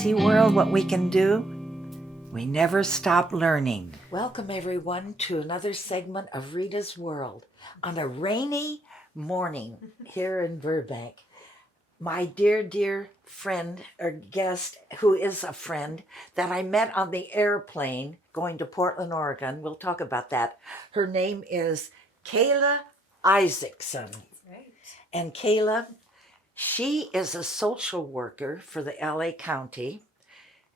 See, world, what we can do? We never stop learning. Welcome, everyone, to another segment of Rita's World on a rainy morning here in Burbank. My dear, dear friend or guest, who is a friend that I met on the airplane going to Portland, Oregon. We'll talk about that. Her name is Kaila Isaacson. Right. And Kaila, she is a social worker for the LA County.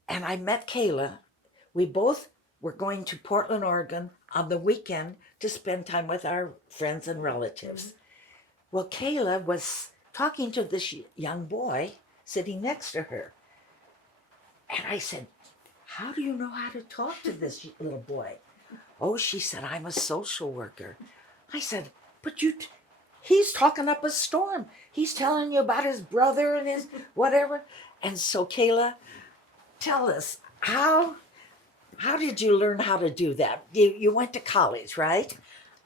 And I met Kaila. We both were going to Portland, Oregon on the weekend to spend time with our friends and relatives. Mm-hmm. Well, Kaila was talking to this young boy sitting next to her. And I said, how do you know how to talk to this little boy? Oh, she said, I'm a social worker. I said, but he's talking up a storm. He's telling you about his brother and his whatever. And so, Kaila, tell us, how did you learn how to do that? You went to college, right?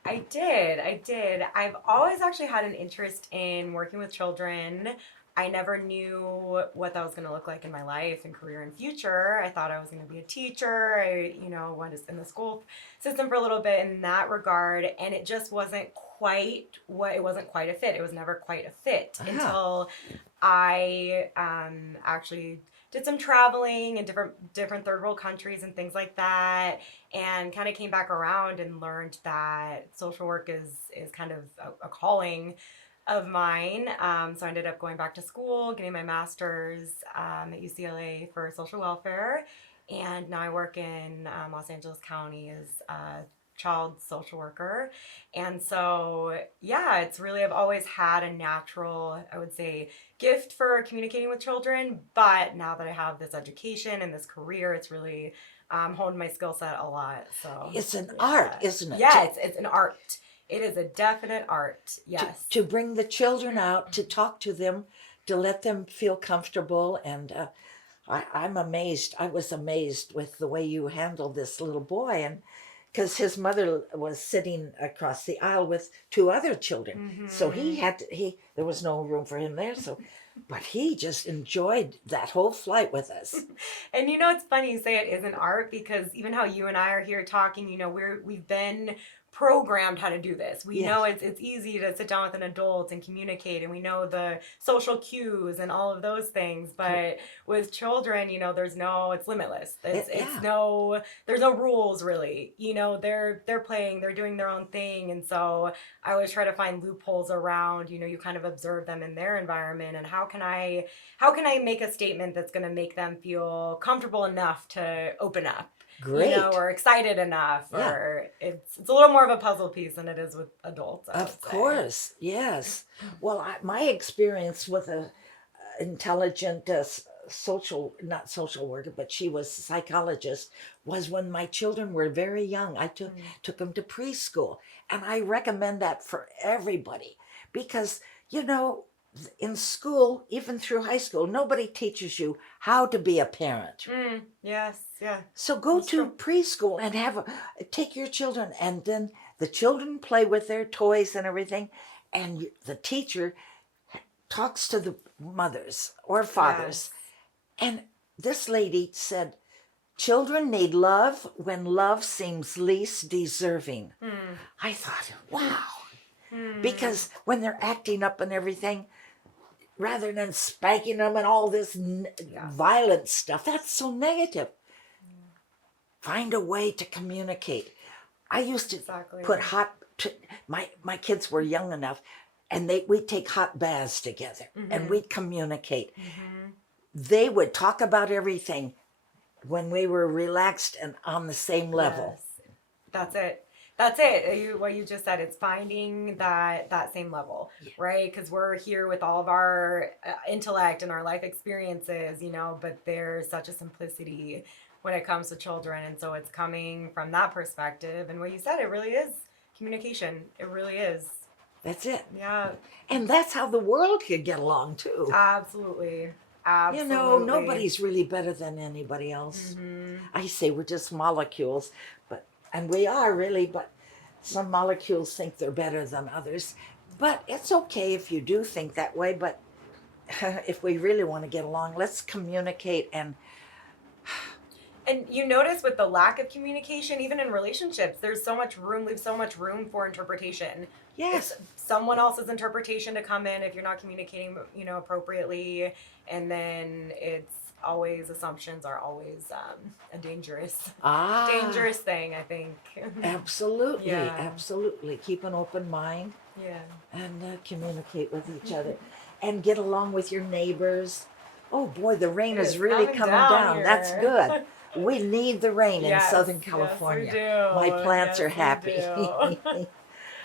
I did. I've always actually had an interest in working with children. I never knew what that was going to look like in my life and career and future. I thought I was going to be a teacher. I, went in the school system for a little bit in that regard, and it just wasn't quite a fit. It was never quite a fit until I actually did some traveling in different third world countries and things like that, and kind of came back around and learned that social work is kind of a calling of mine. So I ended up going back to school, getting my master's at UCLA for social welfare, and now I work in Los Angeles County as a child social worker. And so, yeah, it's really, I've always had a natural, I would say, gift for communicating with children. But now that I have this education and this career, it's really honed my skill set a lot. So it's an art, isn't it? Yeah, it's an art. It is a definite art, yes. To bring the children out, to talk to them, to let them feel comfortable. And I'm amazed. I was amazed with the way you handled this little boy. And because his mother was sitting across the aisle with two other children. Mm-hmm. So there was no room for him there. But he just enjoyed that whole flight with us. And it's funny you say it is an art, because even how you and I are here talking, we've been programmed how to do this. We know it's easy to sit down with an adult and communicate, and we know the social cues and all of those things. But with children, it's limitless. There's no rules really. They're playing, they're doing their own thing, and so I always try to find loopholes around. You kind of observe them in their environment, and how can I make a statement that's going to make them feel comfortable enough to open up. Great. Or excited enough, or it's a little more of a puzzle piece than it is with adults. Of course, yes. Well, my experience with a intelligent not social worker, but she was a psychologist, was when my children were very young. I took them to preschool, and I recommend that for everybody, because in school, even through high school, nobody teaches you how to be a parent. Yes, yeah. So go to preschool and take your children, and then the children play with their toys and everything, and the teacher talks to the mothers or fathers. Yes. And this lady said, children need love when love seems least deserving. I thought, wow. Because when they're acting up and everything, rather than spanking them and all this violent stuff, that's so negative. Find a way to communicate. I used to put my kids were young enough, and we'd take hot baths together, and we'd communicate. They would talk about everything when we were relaxed and on the same level. Yes. That's it. What you just said, it's finding that same level, right? Because we're here with all of our intellect and our life experiences, but there's such a simplicity when it comes to children. And so it's coming from that perspective. And what you said, it really is communication. It really is. That's it. Yeah. And that's how the world could get along too. Absolutely. Nobody's really better than anybody else. I say we're just molecules, and we are really, but some molecules think they're better than others. But it's okay if you do think that way, but if we really want to get along, let's communicate. And you notice with the lack of communication, even in relationships, there's so much room, leaves so much room for interpretation. It's Yes. someone else's interpretation to come in if you're not communicating, appropriately. And then it's always, assumptions are always a Ah, dangerous thing, I think. absolutely. Yeah. Absolutely. Keep an open mind Yeah. and communicate with each other and get along with your neighbors. Oh boy, the rain It is is really coming coming down down. That's here. good. We need the rain in Yes, Southern yes, we California. My do. plants Yes, are we happy. do.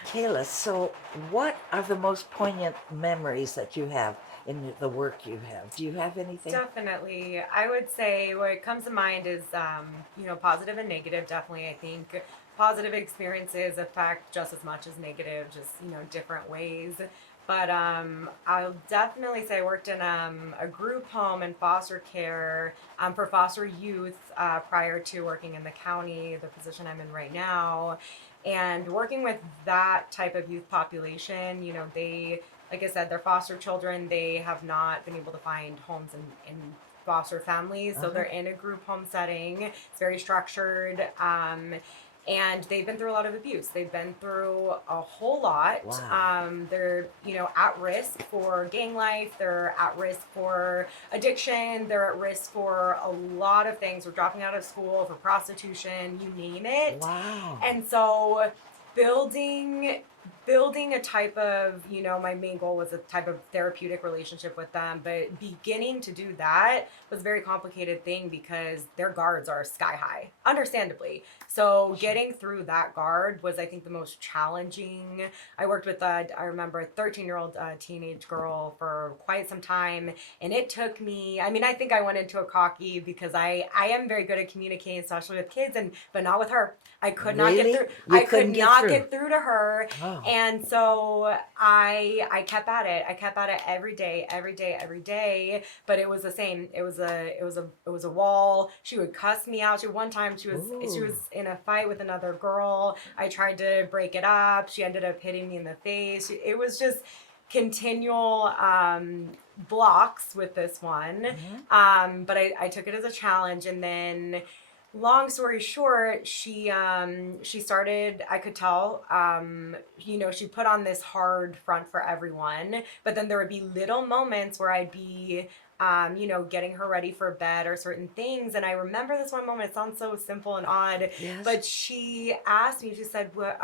Kayla, so what are the most poignant memories that you have in the work you have? Do you have anything? Definitely. I would say what comes to mind is, positive and negative. Definitely, I think positive experiences affect just as much as negative, just, different ways. But I'll definitely say I worked in a group home and foster care for foster youth prior to working in the county, the position I'm in right now. And working with that type of youth population, they, like I said, they're foster children. They have not been able to find homes in foster families. So Uh-huh. they're in a group home setting. It's very structured. And they've been through a lot of abuse. They've been through a whole lot. Wow. They're, at risk for gang life. They're at risk for addiction. They're at risk for a lot of things. We're dropping out of school, for prostitution, you name it. Wow. And so building a type of, my main goal was a type of therapeutic relationship with them, but beginning to do that was a very complicated thing because their guards are sky high, understandably. So getting through that guard was, I think, the most challenging. I worked with I remember a 13-year-old teenage girl for quite some time, and it took me, I think I went into it cocky because I am very good at communicating, especially with kids, but not with her. I could not get Really? through. You I could couldn't get not through? get through to her. Oh. And so I kept at it. I kept at it every day, every day, every day. But it was the same. It was a wall. She would cuss me out. One time she was Ooh. in a fight with another girl. I tried to break it up. She ended up hitting me in the face. It was just continual blocks with this one. Mm-hmm. But I took it as a challenge, and then long story short, she started, I could tell, she put on this hard front for everyone, but then there would be little moments where I'd be getting her ready for bed or certain things. And I remember this one moment, it sounds so simple and odd, Yes. but she asked me, she said, "What,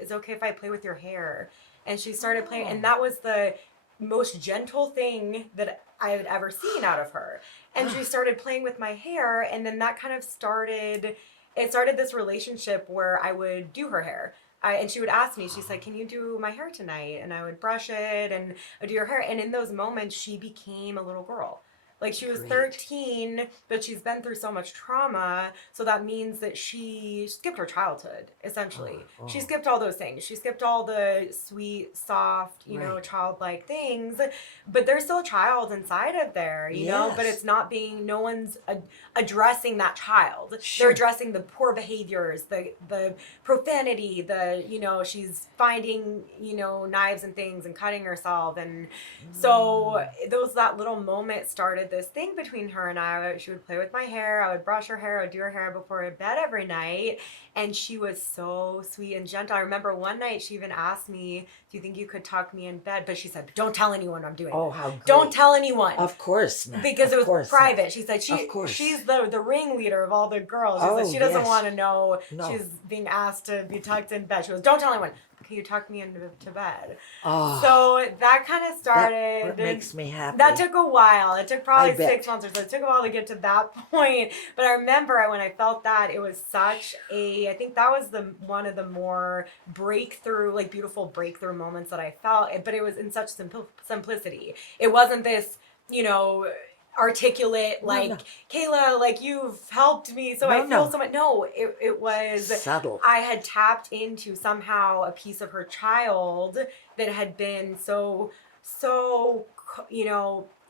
is it okay if I play with your hair?" And she started playing, and that was the most gentle thing that I had ever seen out of her. And she started playing with my hair, and then that kind of started this relationship where I would do her hair. And she would ask me, she's like, "Can you do my hair tonight?" And I would brush it and I'd do her hair. And in those moments, she became a little girl. Like, she was Great. 13, but she's been through so much trauma. So that means that she skipped her childhood, essentially. Oh. She skipped all those things. She skipped all the sweet, soft, Right. childlike things. But there's still a child inside of there, Yes. but it's not being, no one's addressing that child. Sure. They're addressing the poor behaviors, the profanity, she's finding, knives and things and cutting herself. And so that little moment started this thing between her and I. She would play with my hair. I would brush her hair. I would do her hair before bed every night. And she was so sweet and gentle. I remember one night she even asked me, "Do you think you could tuck me in bed?" But she said, "Don't tell anyone I'm doing it. Oh, how great. Don't tell anyone." Of course not. Because Of it was course private. not. She said Of course. she's the ringleader of all the girls. She Oh, said she doesn't yes. want to know No. she's being asked to be tucked in bed. She goes, "Don't tell anyone. Can you tuck me into bed?" Oh, So that kind of started. that makes me happy. That took a while. It took probably I bet. 6 months or so. It took a while to get to that point. But I remember when I felt that, it was such I think that was one of the more beautiful breakthrough moments that I felt. But it was in such simplicity. It wasn't this, articulate, No. "Kaila, you've helped me, so I feel so much." No, it was subtle. I had tapped into somehow a piece of her child that had been so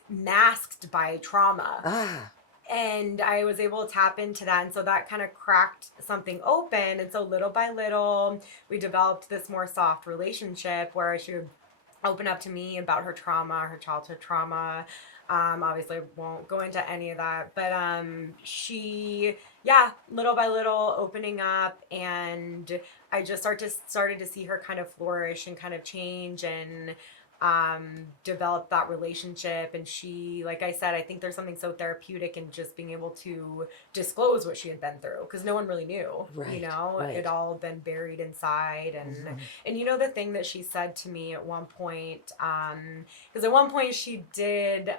masked by trauma. And I was able to tap into that. And so that kind of cracked something open. And so little by little, we developed this more soft relationship where she would open up to me about her trauma, her childhood trauma. Obviously, I won't go into any of that, but she, yeah, little by little opening up, and I just started to see her kind of flourish and kind of change and develop that relationship. And she, like I said, I think there's something so therapeutic in just being able to disclose what she had been through, because no one really knew. Right, You know, right. it all been buried inside. And you know, the thing that she said to me at one point, because at one point she did,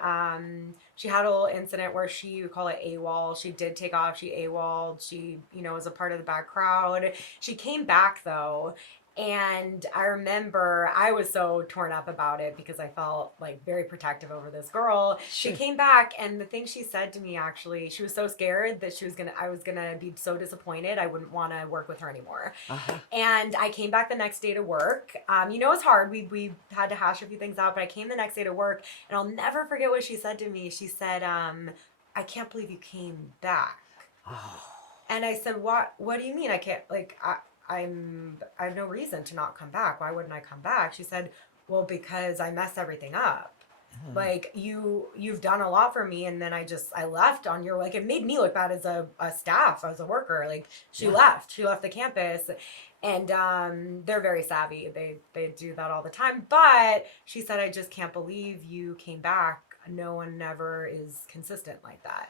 she had a little incident where she would call it AWOL. She did take off. She AWOL'd. She, you know, was a part of the bad crowd. She came back though. And I remember I was so torn up about it because I felt like very protective over this girl. She Sure. came back, and the thing she said to me, actually, she was so scared that I was gonna be so disappointed. I wouldn't want to work with her anymore. Uh-huh. And I came back the next day to work. You know, it's hard. We had to hash a few things out, but I came the next day to work, and I'll never forget what she said to me. She said, "I can't believe you came back." Oh. And I said, What do you mean? I can't, like, I have no reason to not come back. Why wouldn't I come back? She said, well, because I messed everything up. Like, you've done a lot for me, and then I left on your, like, it made me look bad as a staff, as a worker. Like, she left the campus. And they're very savvy. They do that all the time. But she said, I just can't believe you came back. No one ever is consistent like that.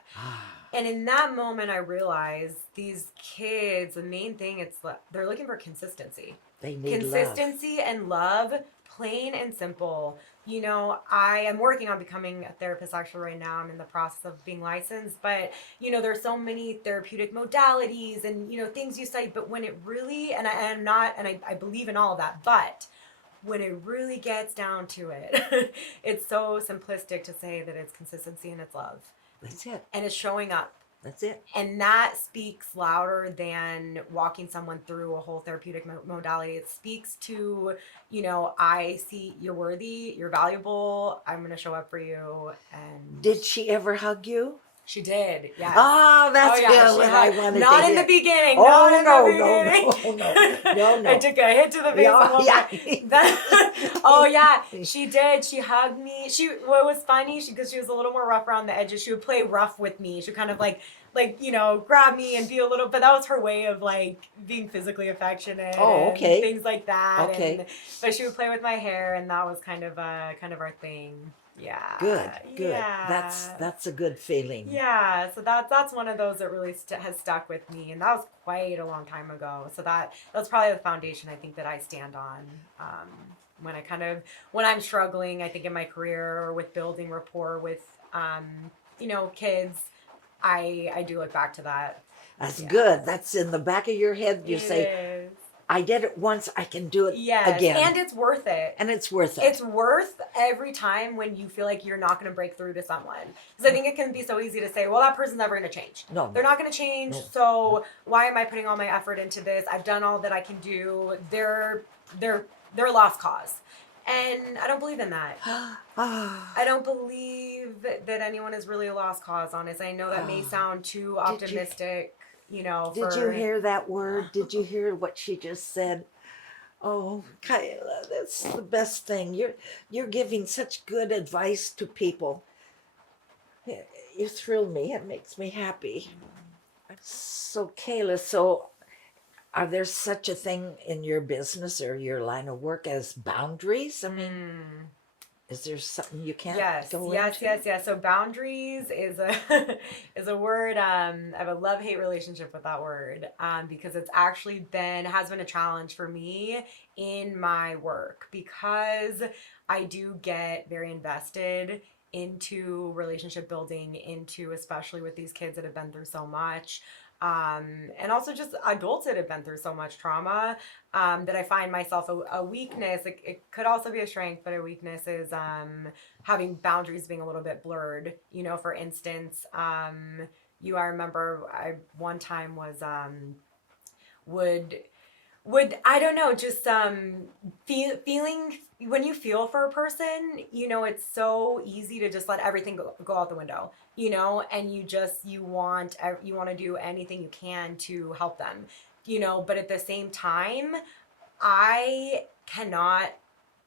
And in that moment, I realized these kids, the main thing, they're looking for consistency. They need Consistency love. and love, plain and simple. You know, I am working on becoming a therapist actually right now. I'm in the process of being licensed, but you know, there's so many therapeutic modalities and, you know, things you study, but when it really, I believe in all of that, but when it really gets down to it, it's so simplistic to say that it's consistency and it's love. That's it. And it's showing up. That's it. And that speaks louder than walking someone through a whole therapeutic modality. It speaks to, you know, I see you're worthy, you're valuable, I'm going to show up for you. And Did she ever hug you? she did, yes. Oh, that's good. I wanted not to in hear. the beginning. Oh, not in the beginning. no. I took a hit to the face. Oh yeah, she did. She hugged me. What was funny? Because she was a little more rough around the edges. She would play rough with me. She would kind of like you know, grab me and be a little. But that was her way of like being physically affectionate. Oh, okay. And things like that. Okay. But she would play with my hair, and that was kind of our thing. Yeah. Good. Yeah. That's a good feeling. Yeah. So that's one of those that really has stuck with me, and that was quite a long time ago. So that's probably the foundation I think that I stand on. When I'm struggling, I think in my career or with building rapport with, you know, kids, I do look back to that. That's good. That's in the back of your head. You say, is. I did it once, I can do it Yes, again. and it's worth it. And it's worth it. It's worth every time when you feel like you're not going to break through to someone. Because I think it can be so easy to say, well, that person's never going to change. No. They're not going to change, so why am I putting all my effort into this? I've done all that I can do. They're a lost cause. And I don't believe in that. I don't believe that anyone is really a lost cause, honestly. I know that may sound too optimistic. Did you hear that word? Did you hear what she just said? Oh, Kaila, that's the best thing. You're giving such good advice to people. You thrill me. It makes me happy. So, Kaila, are there such a thing in your business or your line of work as boundaries? I mean, is there something you can't go into? Yes. So boundaries is a word. I have a love-hate relationship with that word because it's actually has been a challenge for me in my work, because I do get very invested into relationship building, especially with these kids that have been through so much. And also just adults that have been through so much trauma, that I find myself a weakness. It could also be a strength, but a weakness is having boundaries being a little bit blurred. You know, for instance, I remember I one time was would I don't know, just feeling when you feel for a person, you know, it's so easy to just let everything go out the window, you know, and you want to do anything you can to help them, you know, but at the same time, I cannot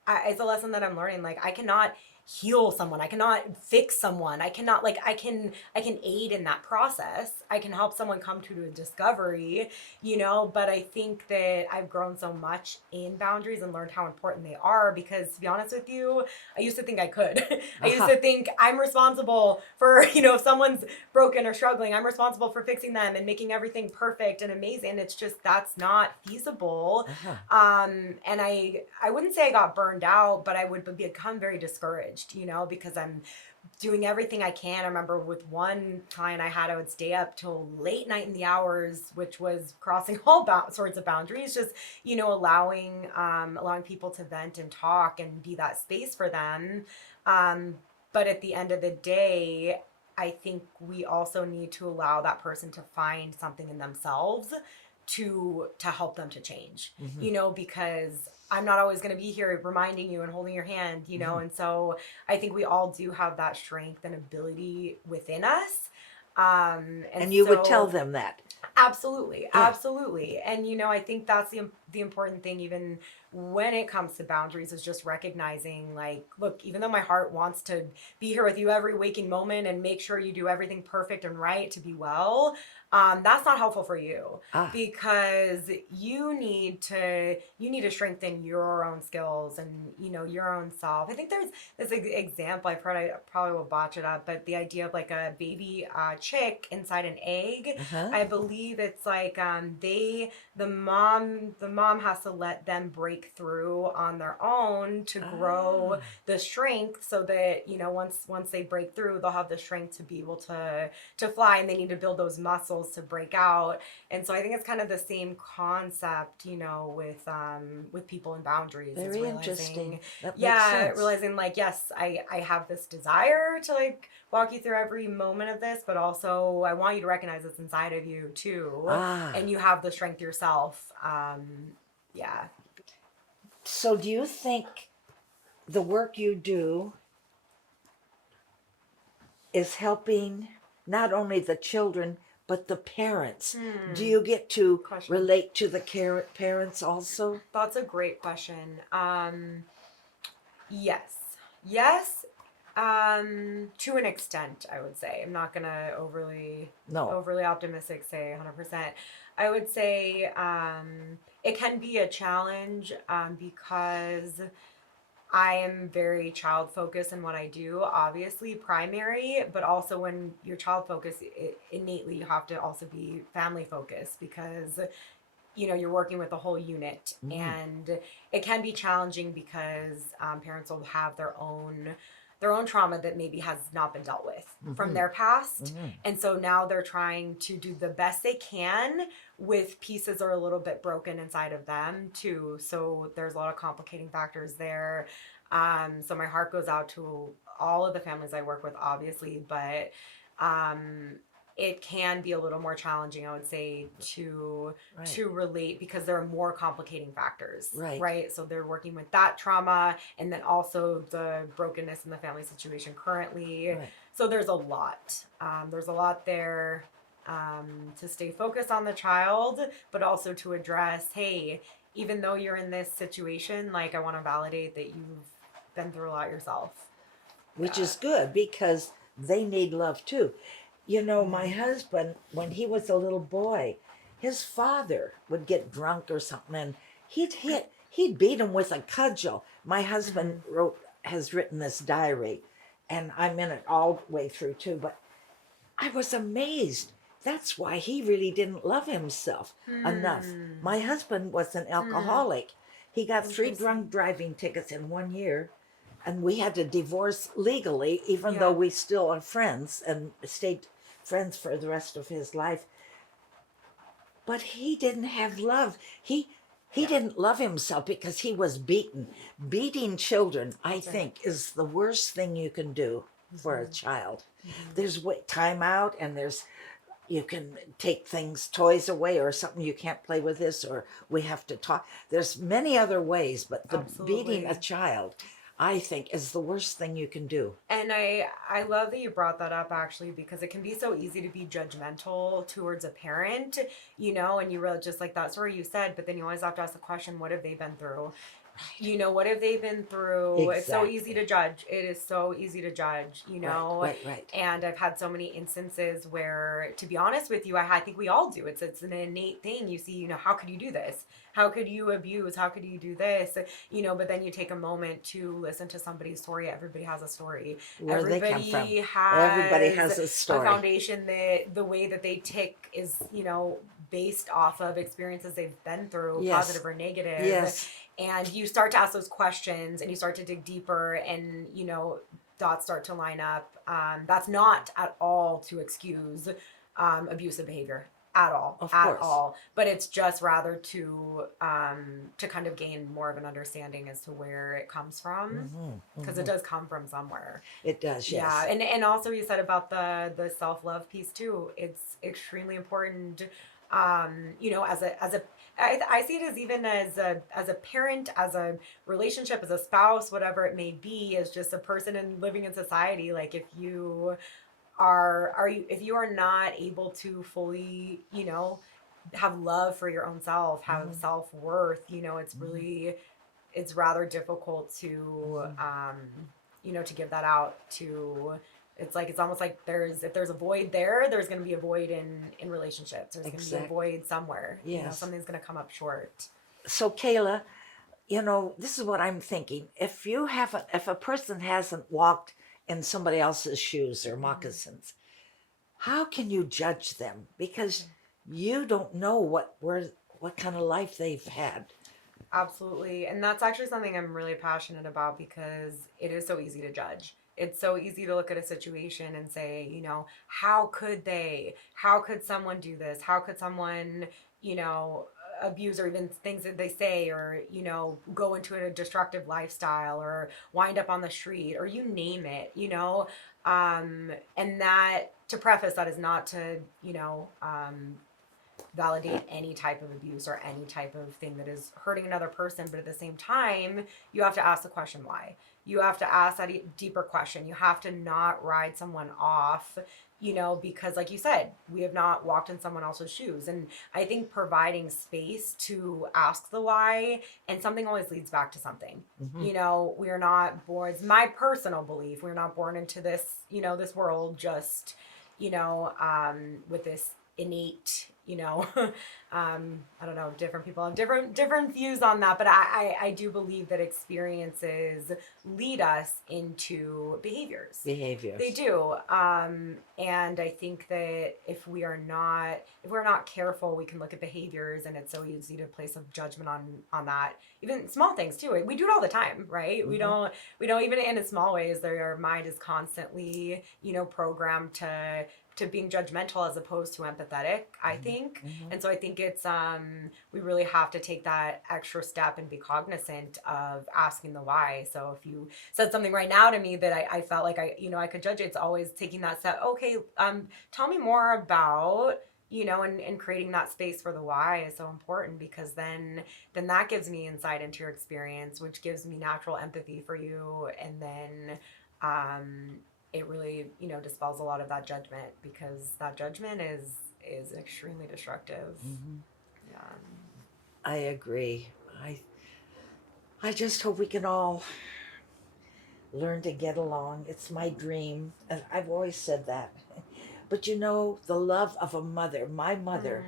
it's a lesson that I'm learning. Like, I cannot heal someone. I cannot fix someone. I cannot, like, I can aid in that process. I can help someone come to a discovery, but I think that I've grown so much in boundaries and learned how important they are, because to be honest with you, I used to think I could. I used to think I'm responsible for, if someone's broken or struggling, I'm responsible for fixing them and making everything perfect and amazing. It's just, that's not feasible. And I wouldn't say I got burned out, but I would become very discouraged, because I'm doing everything I can. I remember with one client I would stay up till late night in the hours, which was crossing all sorts of boundaries, just, allowing people to vent and talk and be that space for them. But at the end of the day, I think we also need to allow that person to find something in themselves to help them to change, because I'm not always going to be here reminding you and holding your hand, and so I think we all do have that strength and ability within us. And you would tell them that. Absolutely. Yeah. Absolutely. And, I think that's the important thing, even when it comes to boundaries, is just recognizing, like, look, even though my heart wants to be here with you every waking moment and make sure you do everything perfect and right to be well, that's not helpful for you, because you need to strengthen your own skills and, your own self. I think there's this example, I probably will botch it up, but the idea of like a baby chick inside an egg, I believe it's like the mom has to let them break through on their own to grow the strength, so that once they break through, they'll have the strength to be able to fly, and they need to build those muscles to break out. And so I think it's kind of the same concept, with people and boundaries. Very interesting. That Yeah, makes sense. realizing, like, yes, I have this desire to, like, walk you through every moment of this, but also I want you to recognize it's inside of you too, and you have the strength yourself. Yeah. So do you think the work you do is helping not only the children but the parents? Do you get to relate to the parents also? That's a great question. Yes, to an extent, I would say. I'm not gonna overly optimistic say 100%. I would say it can be a challenge, because I am very child focused in what I do, obviously primary, but also when you're child focused, innately you have to also be family focused, because you're working with a whole unit, and it can be challenging because parents will have their own trauma that maybe has not been dealt with from their past. And so now they're trying to do the best they can with pieces that are a little bit broken inside of them too. So there's a lot of complicating factors there. So my heart goes out to all of the families I work with, obviously, but it can be a little more challenging, I would say, to relate, because there are more complicating factors, right? So they're working with that trauma, and then also the brokenness in the family situation currently. So there's a lot. There's a lot there, to stay focused on the child, but also to address, hey, even though you're in this situation, like, I want to validate that you've been through a lot yourself. Which is good, because they need love too. My husband, when he was a little boy, his father would get drunk or something, and he'd beat him with a cudgel. My husband has written this diary, and I'm in it all the way through too, but I was amazed. That's why he really didn't love himself enough. My husband was an alcoholic. He got 3 drunk driving tickets in 1 year, and we had to divorce legally, even though we still are friends and stayed friends for the rest of his life. But he didn't have love. He didn't love himself because he was beaten. Beating children, I think, is the worst thing you can do for a child. There's time out, and you can take toys away or something. You can't play with this, or we have to talk. There's many other ways, but beating a child, I think, is the worst thing you can do. And I love that you brought that up, actually, because it can be so easy to be judgmental towards a parent, and you really, just like that story you said, but then you always have to ask the question, what have they been through? You know, what have they been through? It's so easy Exactly. to judge. It is so easy to judge, you Right, know. right, right. And I've had so many instances where, to be honest with you, I think we all do. It's an innate thing. You see, you know, how could you do this? How could you abuse? How could you do this? You know, but then you take a moment to listen to somebody's story. Everybody has a story. Where they come from. Everybody Everybody has has a a story. foundation that the way that they tick is, you know, based off of experiences they've been through, Yes. positive or negative. Yes. And you start to ask those questions and you start to dig deeper, and, you know, dots start to line up. That's not at all to excuse abusive behavior at all, Of at course. all. But it's just rather to kind of gain more of an understanding as to where it comes from, because it does come from somewhere. It does, Yeah, yes. and also you said about the self love piece too. It's extremely important. You know, I see it as, even as a parent, as a relationship, as a spouse, whatever it may be, as just a person and living in society. Like, if you are you if you are not able to fully, you know, have love for your own self, have self worth, you know, it's rather difficult to you know, to give that out to. It's like, it's almost like if there's a void there, there's going to be a void in relationships. There's going to be a Exactly. void somewhere. You know, Yes. something's going to come up short. So, Kayla, you know, this is what I'm thinking. If a person hasn't walked in somebody else's shoes or moccasins, how can you judge them? Because you don't know what kind of life they've had. Absolutely. And that's actually something I'm really passionate about, because it is so easy to judge. It's so easy to look at a situation and say, you know, how could they? How could someone do this? How could someone, you know, abuse, or even things that they say, or, you know, go into a destructive lifestyle, or wind up on the street, or you name it, you know? And that, to preface, that is not to, you know, validate any type of abuse or any type of thing that is hurting another person. But at the same time, you have to ask the question why. You have to ask that deeper question. You have to not ride someone off, you know, because, like you said, we have not walked in someone else's shoes. And I think providing space to ask the why, and something always leads back to something. You know, we're not born, it's my personal belief, we're not born into this, you know, this world just, you know, with this innate, you know, I don't know, different people have different views on that, but I do believe that experiences lead us into behaviors. Behaviors. They do. And I think that if we're not careful, we can look at behaviors, and it's so easy to place a judgment on that. Even small things too. We do it all the time, right? We don't even, in small ways, our mind is constantly, you know, programmed to being judgmental as opposed to empathetic, I think. And so I think it's we really have to take that extra step and be cognizant of asking the why. So if you said something right now to me that I felt like I could judge it, it's always taking that step. Okay, tell me more about, you know, and creating that space for the why is so important, because then that gives me insight into your experience, which gives me natural empathy for you, and then it really, you know, dispels a lot of that judgment, because that judgment is extremely destructive. Yeah. I agree. I just hope we can all learn to get along. It's my dream, and I've always said that. But you know, the love of a mother, my mother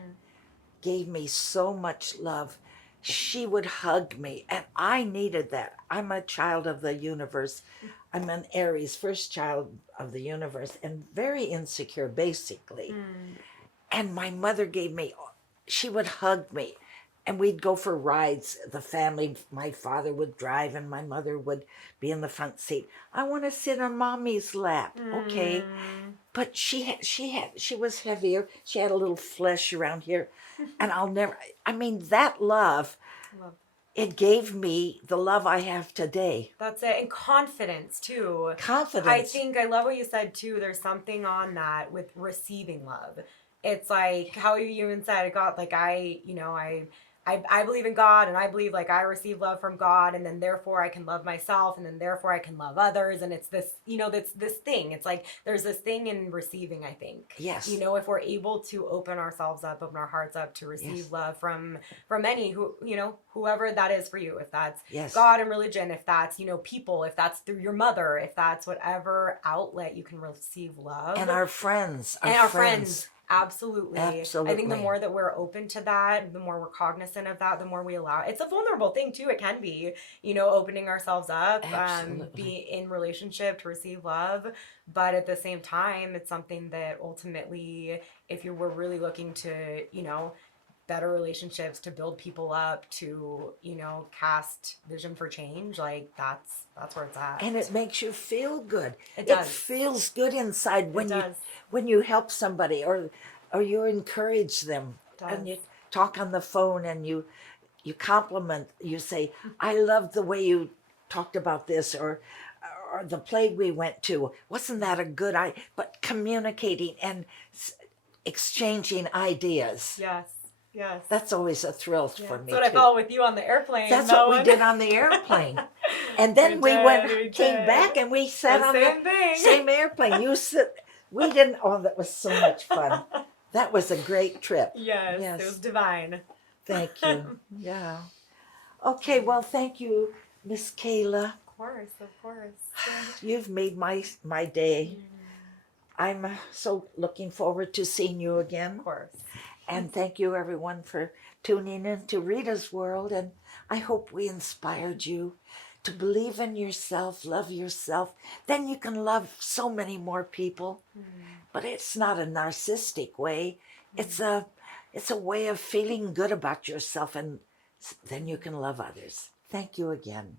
gave me so much love. She would hug me, and I needed that. I'm a child of the universe. I'm an Aries, first child of the universe, and very insecure, basically. And my mother she would hug me, and we'd go for rides. The family, my father would drive, and my mother would be in the front seat. I want to sit on mommy's lap. Okay. But she was heavier. She had a little flesh around here. And I mean, that love, Love. it gave me the love I have today. That's it. And confidence too. Confidence. I think I love what you said too. There's something on that with receiving love. It's like how you even said it got like I I believe in God, and I believe like I receive love from God, and then therefore I can love myself, and then therefore I can love others. And it's this, that's this thing. It's like there's this thing in receiving, I think. Yes. If we're able to open ourselves up, open our hearts up to receive love from any whoever that is for you, if that's God and religion, if that's, people, if that's through your mother, if that's whatever outlet you can receive love. And our friends. Our friends. Absolutely. Absolutely. I think the more that we're open to that, the more we're cognizant of that, the more we allow. It's a vulnerable thing too. It can be, opening ourselves up, be in relationship to receive love. But at the same time, it's something that ultimately, if you were really looking to, better relationships, to build people up, to, cast vision for change, like that's where it's at. And it makes you feel good. It does. It feels good inside when you help somebody or you encourage them and you talk on the phone and you compliment, you say, I love the way you talked about this, or the play we went to, wasn't that a good idea? But communicating and exchanging ideas. Yes. That's always a thrill for me. That's what I felt with you on the airplane. That's what we did on the airplane. And then we came back and we sat on the same airplane. We didn't, that was so much fun. That was a great trip. Yes. It was divine. Thank you. Yeah. Okay, well, thank you, Miss Kaila. Of course. You've made my day. I'm so looking forward to seeing you again. Of course. And thank you, everyone, for tuning in to Rita's World. And I hope we inspired you to believe in yourself, love yourself. Then you can love so many more people. But it's not a narcissistic way. It's a way of feeling good about yourself, and then you can love others. Thank you again.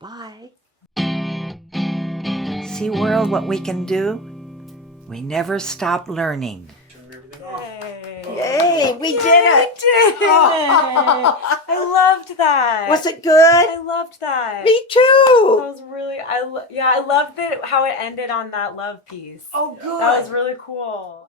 Bye. See, world, what we can do? We never stop learning. Yay, we did it! We did it! I loved that. Was it good? I loved that. Me too. That was really, I loved it, how it ended on that love piece. Oh, good. That was really cool.